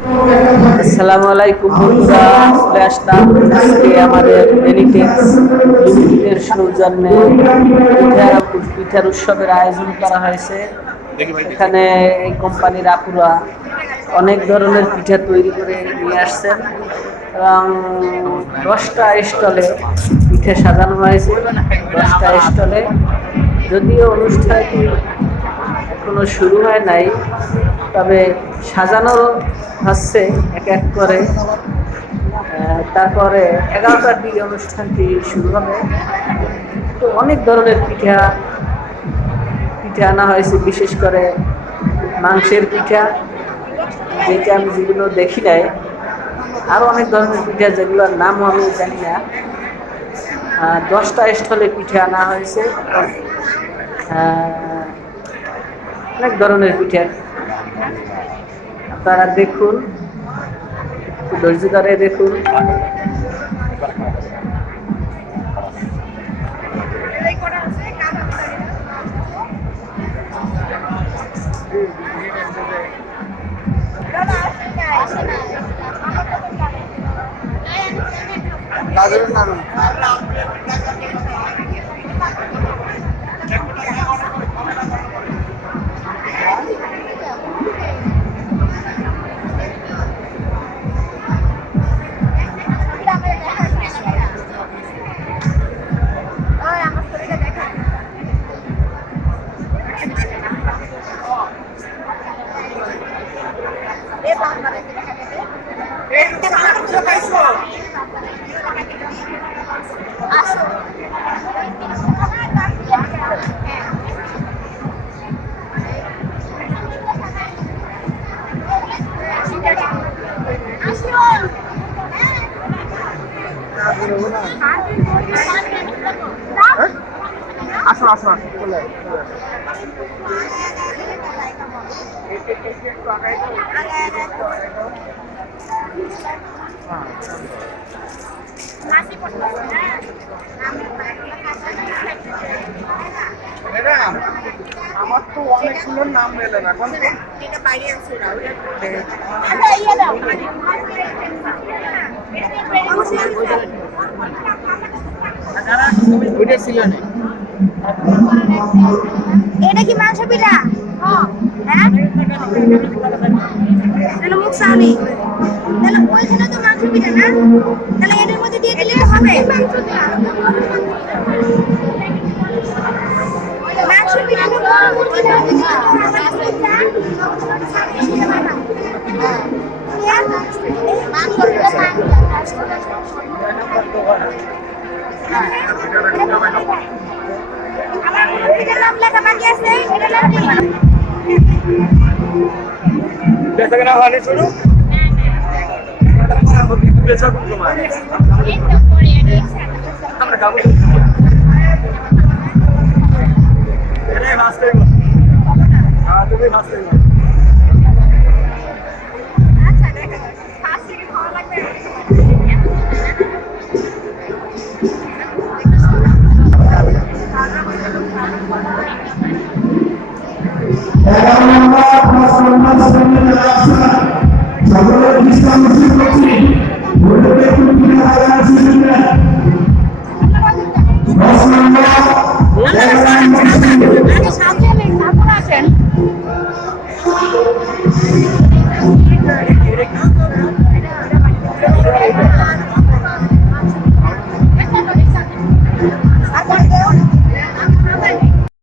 আসসালামু আলাইকুম বন্ধুরা, চলে আসলাম আজকে আমাদের বেনিটেক্স লিমিটেডের সৌজন্যে পিঠার উৎসবের আয়োজন করা হয়েছে। এখানে এই কোম্পানির আপুরা অনেক ধরনের পিঠা তৈরি করে নিয়ে আসছেন এবং 10টা স্টলে পিঠে সাজানো হয়েছে। 10টা স্টলে, যদিও অনুষ্ঠানটি এখনো শুরু হয় নাই, তবে সাজানো হচ্ছে এক এক করে। তারপরে 11টার দিকে অনুষ্ঠানটি শুরু হবে। তো অনেক ধরনের পিঠা আনা হয়েছে, বিশেষ করে মাংসের পিঠা, যেটা আমি যেগুলো দেখি নাই। আরও অনেক ধরনের পিঠা যেগুলোর নামও আমি জানি না। 10টা স্টলে পিঠে আনা হয়েছে। অনেক ধরনের পিঠা আপনারা দেখুন, ধৈর্য ধরে দেখুন। আসো আসো আমার তো অনেক সুন্দর নাম মেলে না কোন বাইরে আছে ওইটা ছিল না। এটা কি মাংস পিঠা? হ্যাঁ, তাহলে মুখ সামনে, তাহলে ওইখানে তো মাংস পিঠা না, তাহলে এদের মধ্যে দিয়ে দিলে হবে। মাংস পিঠা নাম লেখা বাকি আছে, এটা বেচা কেনা হয়নি শুরু? বেচা করবো আমরা খাবো। এটাই ফার্স্ট টাইম। তুমি ফার্স্ট টাইম। আচ্ছা দেখা ফার্স্ট থেকে খাওয়া লাগবে। Terima kasih.